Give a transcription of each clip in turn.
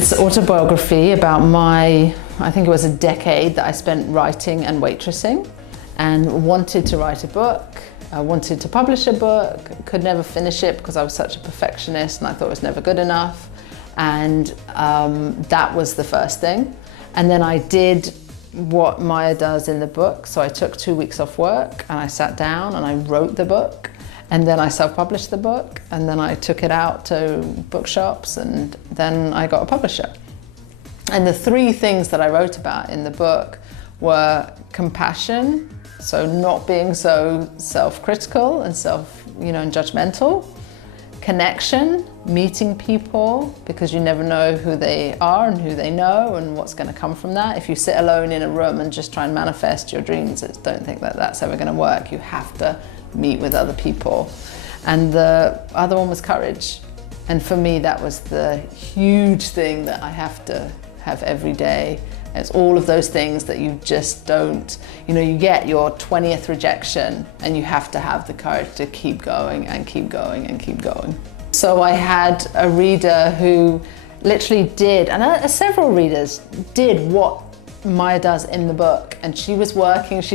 It's an autobiography about I think it was a decade that I spent writing and waitressing, and wanted to write a book. I wanted to publish a book, could never finish it because I was such a perfectionist and I thought it was never good enough. And that was the first thing. And then I did what Maya does in the book. So I took 2 weeks off work and I sat down and I wrote the book. And then I self-published the book, and then I took it out to bookshops, and then I got a publisher. And the 3 things that I wrote about in the book were compassion, so not being so self-critical and and judgmental. Connection, meeting people, because you never know who they are and who they know and what's going to come from that. If you sit alone in a room and just try and manifest your dreams, don't think that that's ever going to work. You have to meet with other people. And the other one was courage. And for me, that was the huge thing that I have to have every day. It's all of those things that you just don't, you get your 20th rejection and you have to have the courage to keep going and keep going and keep going. So I had a reader who literally did, and several readers did what Maya does in the book. And she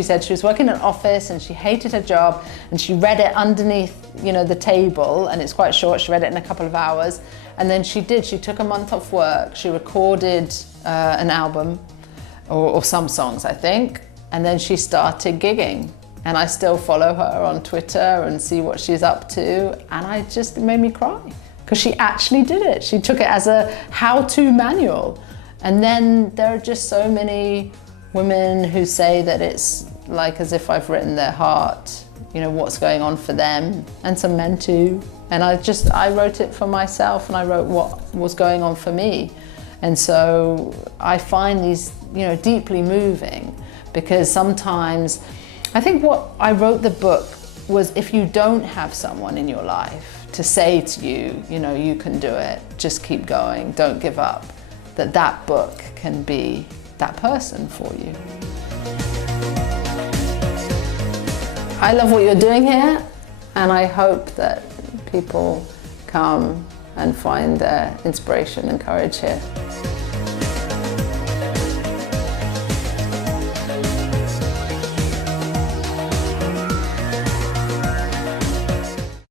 said she was working in an office and she hated her job, and she read it underneath the table, and it's quite short, she read it in a couple of hours. And then she took a month off work, she recorded an album or some songs, I think, and then she started gigging. And I still follow her on Twitter and see what she's up to, and it made me cry because she actually did it. She took it as a how-to manual. And then there are just so many women who say that it's like as if I've written their heart, what's going on for them, and some men too. And I wrote it for myself, and I wrote what was going on for me. And so I find these, deeply moving, because sometimes I think what I wrote the book was, if you don't have someone in your life to say to you, you can do it, just keep going, don't give up, that book can be that person for you. I love what you're doing here, and I hope that people come and find their inspiration and courage here.